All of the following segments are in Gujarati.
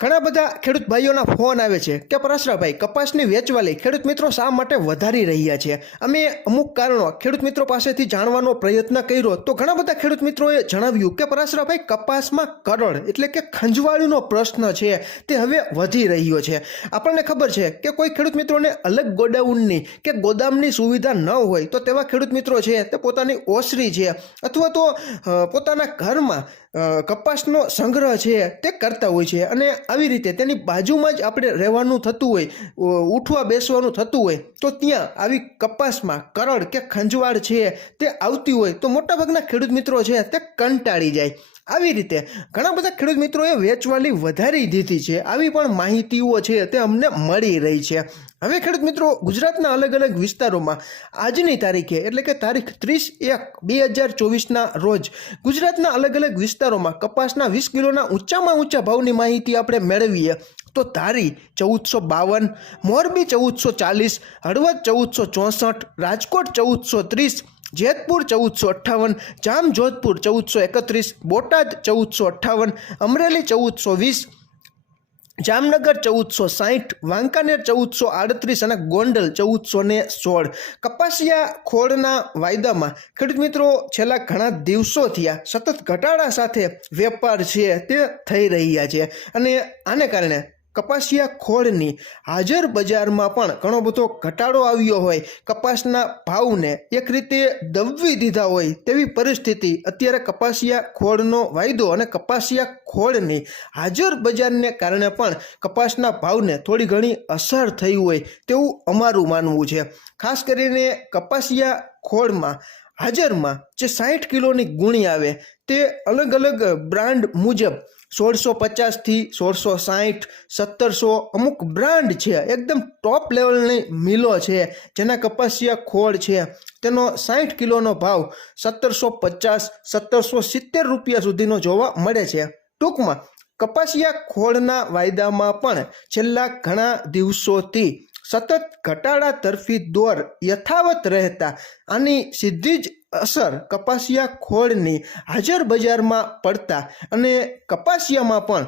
ઘણા બધા ખેડૂત ભાઈઓના ફોન આવે છે કે પરાશરાભાઈ, કપાસની વેચવાલી ખેડૂત મિત્રો શા માટે વધારી રહ્યા છે? અમે અમુક કારણો ખેડૂત મિત્રો પાસેથી જાણવાનો પ્રયત્ન કર્યો તો ઘણા બધા ખેડૂત મિત્રોએ જણાવ્યું કે પરાશરાભાઈ, કપાસમાં કરડ એટલે કે ખંજવાળીનો પ્રશ્ન છે, તે હવે વધી રહ્યો છે. આપણને ખબર છે કે કોઈ ખેડૂત મિત્રોને અલગ ગોડાઉનની કે ગોદામની સુવિધા ન હોય તો તેવા ખેડૂત મિત્રો છે તે પોતાની ઓસરી છે અથવા તો પોતાના ઘરમાં કપાસનો સંગ્રહ છે તે કરતા હોય છે અને આવી રીતે તેની બાજુમાં જ આપણે રહેવાનું થતું હોય ઉઠવા બેસવાનું થતું હોય, તો ત્યાં આવી કપાસમાં કરડ કે ખંજવાળ છે તે આવતી હોય, તો મોટાભાગના ખેડૂત મિત્રો છે તે કંટાળી જાય. આવી રીતે ઘણા બધા ખેડૂત મિત્રોએ વેચવાલી વધારી દીધી છે. આવી પણ માહિતીઓ છે તે અમને મળી રહી છે. હવે ખેડૂત મિત્રો, ગુજરાતના અલગ અલગ વિસ્તારોમાં આજની તારીખે, એટલે કે તારીખ ત્રીસ એક બે હજાર ચોવીસના રોજ, ગુજરાતના અલગ અલગ વિસ્તારોમાં કપાસના વીસ કિલોના ઊંચામાં ઊંચા ભાવની માહિતી આપણે મેળવીએ તો ધારી ચૌદસો બાવન, મોરબી ચૌદસો ચાલીસ, હળવદ ચૌદસો ચોસઠ, રાજકોટ ચૌદસો ત્રીસ જેતપુર ચૌદસો અઠ્ઠાવન જામ જોધપુર ચૌદસો એકત્રીસ, બોટાદ ચૌદસો અઠ્ઠાવન, અમરેલી ચૌદસો વીસ, જામનગર ચૌદસો સાહીઠ, વાંકાનેર ચૌદસો આડત્રીસ અને ગોંડલ ચૌદસો ને સોળ. કપાસિયા ખોળના વાયદામાં, ખેડૂત મિત્રો, છેલ્લા ઘણા દિવસો થયા સતત ઘટાડા સાથે વેપાર છે તે થઈ રહ્યા છે અને આને કારણે કપાસિયા ખોળની હાજર બજારમાં પણ ઘણો બધો ઘટાડો આવ્યો હોય. કપાસના ભાવને એક રીતે દબવી દીધા હોય તેવી પરિસ્થિતિ. અત્યારે કપાસિયા ખોળનો વાયદો અને કપાસિયા ખોળની હાજર બજારને કારણે પણ કપાસના ભાવને થોડી ઘણી અસર થઈ હોય તેવું અમારું માનવું છે. ખાસ કરીને કપાસિયા ખોળમાં હાજરમાં જે સાઠ કિલોની ગુણી આવે તે અલગ અલગ બ્રાન્ડ મુજબ સોળસો પચાસથી સોળસો સાહીઠ, સત્તરસો અમુક બ્રાન્ડ છે. એકદમ ટોપ લેવલની મિલો છે. જેના કપાસિયા ખોળ છે. તેનો સાઠ કિલોનો ભાવ સત્તરસો પચાસ, સત્તરસો સિત્તેર રૂપિયા સુધીનો જોવા મળે છે. ટૂંકમાં, કપાસિયા ખોળના વાયદામાં પણ છેલ્લા ઘણા દિવસોથી સતત ઘટાડા તરફી દોર યથાવત રહેતા આની સીધી જ અસર કપાસિયા ખોળની હાજર બજારમાં પડતા અને કપાસિયામાં પણ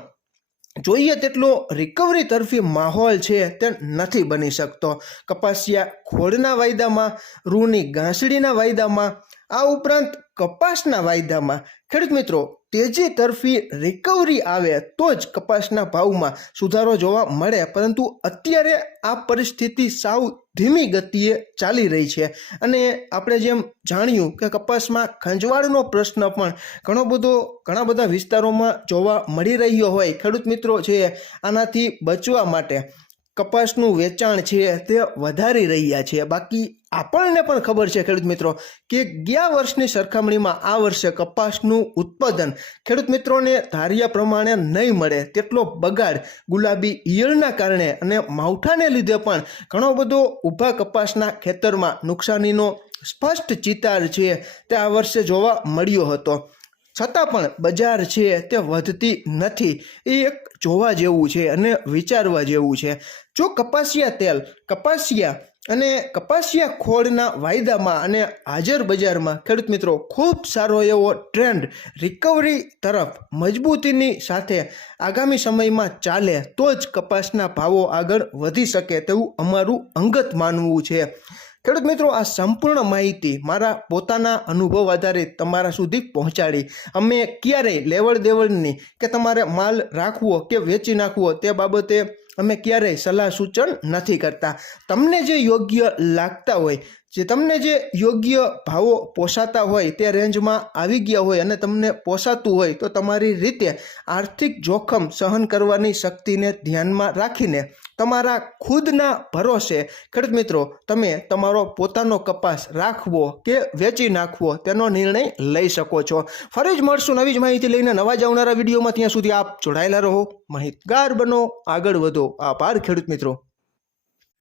જોઈએ તેટલો રિકવરી તરફી માહોલ છે તે નથી બની શકતો. કપાસિયા ખોળના વાયદામાં, રૂની ઘાસડીના વાયદામાં, આ ઉપરાંત કપાસના વાયદામાં. ખેડૂત મિત્રો તેજી તરફી રિકવરી આવે તો જ કપાસના ભાવમાં સુધારો જોવા મળે. પરંતુ અત્યારે આ પરિસ્થિતિ સાવ ધીમી ગતિએ ચાલી રહી છે. અને આપણે જેમ જાણ્યું કે કપાસમાં ખંજવાળનો પ્રશ્ન પણ ઘણો બધો, ઘણા બધા વિસ્તારોમાં જોવા મળી રહ્યો હોય. ખેડૂત મિત્રો છે, આનાથી બચવા માટે કપાસનું વેચાણ છે તે વધારી રહ્યા છે. બાકી આપણને પણ ખબર છે, ખેડૂત મિત્રો, કે ગયા વર્ષની સરખામણીમાં આ વર્ષે કપાસનું ઉત્પાદન ખેડૂત મિત્રોને ધાર્યા પ્રમાણે નહીં મળે તેટલો બગાડ ગુલાબી ઈયળના કારણે અને માવઠાને લીધે પણ ઘણો બધો ઊભા કપાસના ખેતરમાં નુકસાનીનો સ્પષ્ટ ચિતાર છે તે આ વર્ષે જોવા મળ્યો હતો. છતાં પણ બજાર છે તે વધતી નથી. એ એક જોવા જેવું છે અને વિચારવા જેવું છે. જો કપાસિયા તેલ, કપાસિયા અને કપાસિયા ખોળના વાયદામાં અને હાજર બજારમાં, ખેડૂત મિત્રો, ખૂબ સારો એવો ટ્રેન્ડ રિકવરી તરફ મજબૂતીની સાથે આગામી સમયમાં ચાલે, તો જ કપાસના ભાવો આગળ વધી શકે તેવું અમારું અંગત માનવું છે. ખેડૂત મિત્રો, આ સંપૂર્ણ માહિતી મારા પોતાના અનુભવ આધારે તમારા સુધી પહોંચાડી. અમે ક્યારેય લેવડ દેવડની કે તમારે માલ રાખવો કે વેચી નાખવો તે બાબતે અમે ક્યારેય સલાહ સૂચન નથી કરતા. તમને જે યોગ્ય લાગતા હોય, જે તમને જે યોગ્ય ભાવો પોસાતા હોય તે રેન્જમાં આવી ગયા હોય અને તમને પોસાતું હોય તો તમારી રીતે આર્થિક જોખમ સહન કરવાની શક્તિને ધ્યાનમાં રાખીને તમારા ખુદના ભરોસે. ખેડૂત મિત્રો, તમે તમારો પોતાનો કપાસ રાખવો કે વેચી નાખવો, તેનો નિર્ણય લઈ શકો છો. ફરી જ મળશું નવી જ માહિતી લઈને નવા જ આવનારા વિડીયોમાં. ત્યાં સુધી આપ જોડાયેલા રહો. માહિતગાર બનો. આગળ વધો. આભાર ખેડૂત મિત્રો.